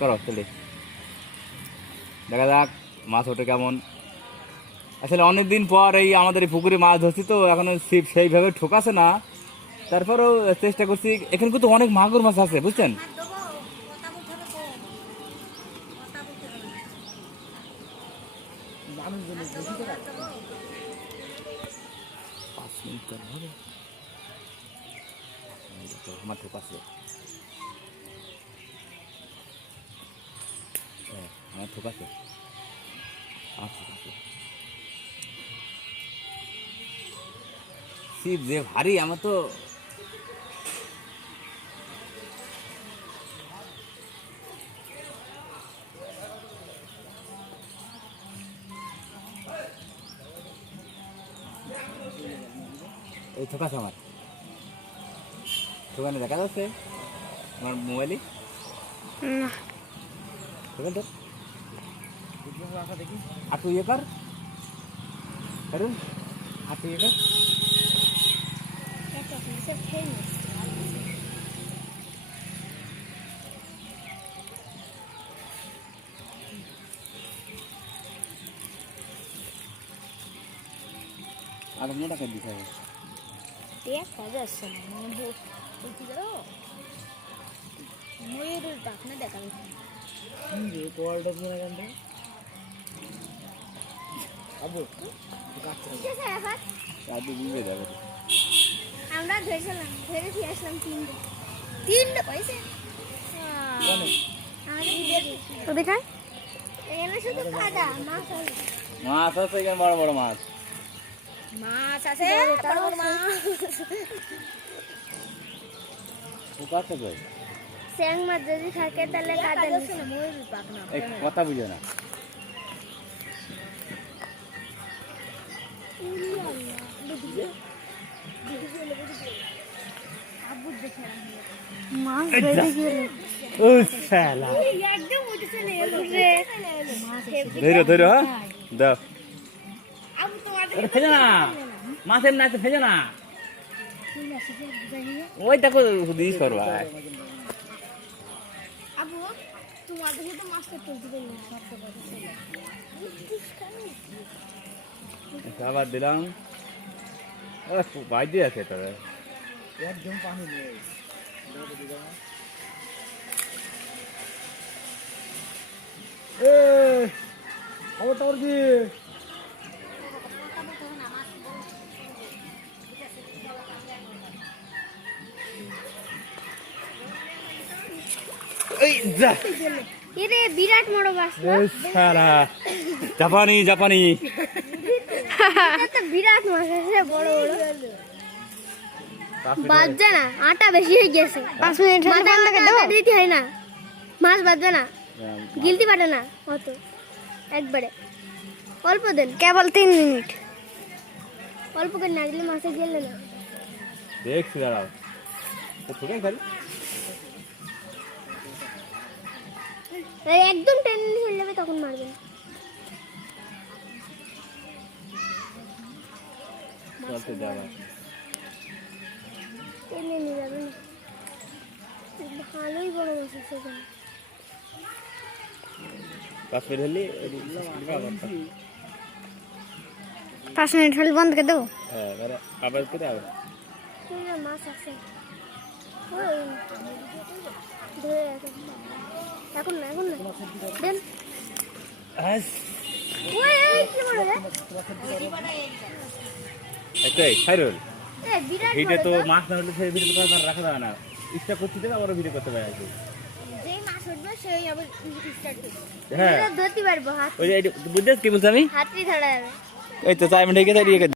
করো চলে দেখা যাক মাছ ওঠে কেমন। আসলে অনেকদিন পর এই আমাদের এই পুকুরে মাছ ধরছি তো এখনো ছিপ সেইভাবে ঠোকাছে না, তারপরেও চেষ্টা করছি। এখানে কিন্তু অনেক মাগুর মাছ আছে বুঝছেন। আমার ঠোকাছে, আমার ঠোকাছে, ছিপ যে ভারী আমার তো। এই ঠোকাছে আমার, ঠোকানে দেখা যাচ্ছে আমার মোবাইলে। ঠোকান তো দেখি আর তুই ইয়ে কর, আর তুই ইয়ে কর। আর মোটা করে দিতে হবে। ময়ূরের ডাকনা দেখা আমরা ধরেছিলাম, ধরে ফিরে আসলাম তিনটে পয়সা এখানে শুধু খাদা মাছ আছে এখানে, বড় বড় মাছ মাছ আছে স্যাং মাছ যদি থাকে তাহলে কাদা ময়ূরের পাখনা কথা বুঝে না। ফেলে না মাছের না ফেলে না, ওই দেখো দিস করবা। আবার দিলাম বাইরে আছে তবে একদম পানি নেই। খবর কি বিরাট বড় মাছ, জাপানি জাপানি বিরাট মাছ আছে বড় বড়। বাজছে না, আটা বেশি হয়ে গেছে। 5 মিনিট দিতে হয় না, মাছ বাজবে না, গিলতে পারে না অত, একবারে অল্প দেন, কেবল 3 মিনিট অল্প করে না দিলে মাছে গেলে না। দেখছি দাঁড়াও একদম টেনে চলে যাবে তখন মারবেন। টেনে নিয়ে যাবেন, ভালোই বড় মাছ আছে এখানে। 5 মিনিট হলে 5 মিনিট হলে বন্ধ করে দেবো। আবার করে মাছ আছে ধরে রাখেন, এখন না এখন না দেন। ভিডিও তো মাছ না হলে সেই ভিডিও রাখা যাবে না, ইচ্ছা করছি তো আবার ভিডিও করতে পারে। যেই মাছ উঠবে সেই আবার স্টার্ট করবে। হ্যাঁ ধরতে পারবো হাত, ওই বুঝছিস কি বলছি আমি, হাতই ধরা যাবে। এই তো 4 মিনিট হয়ে গেছে।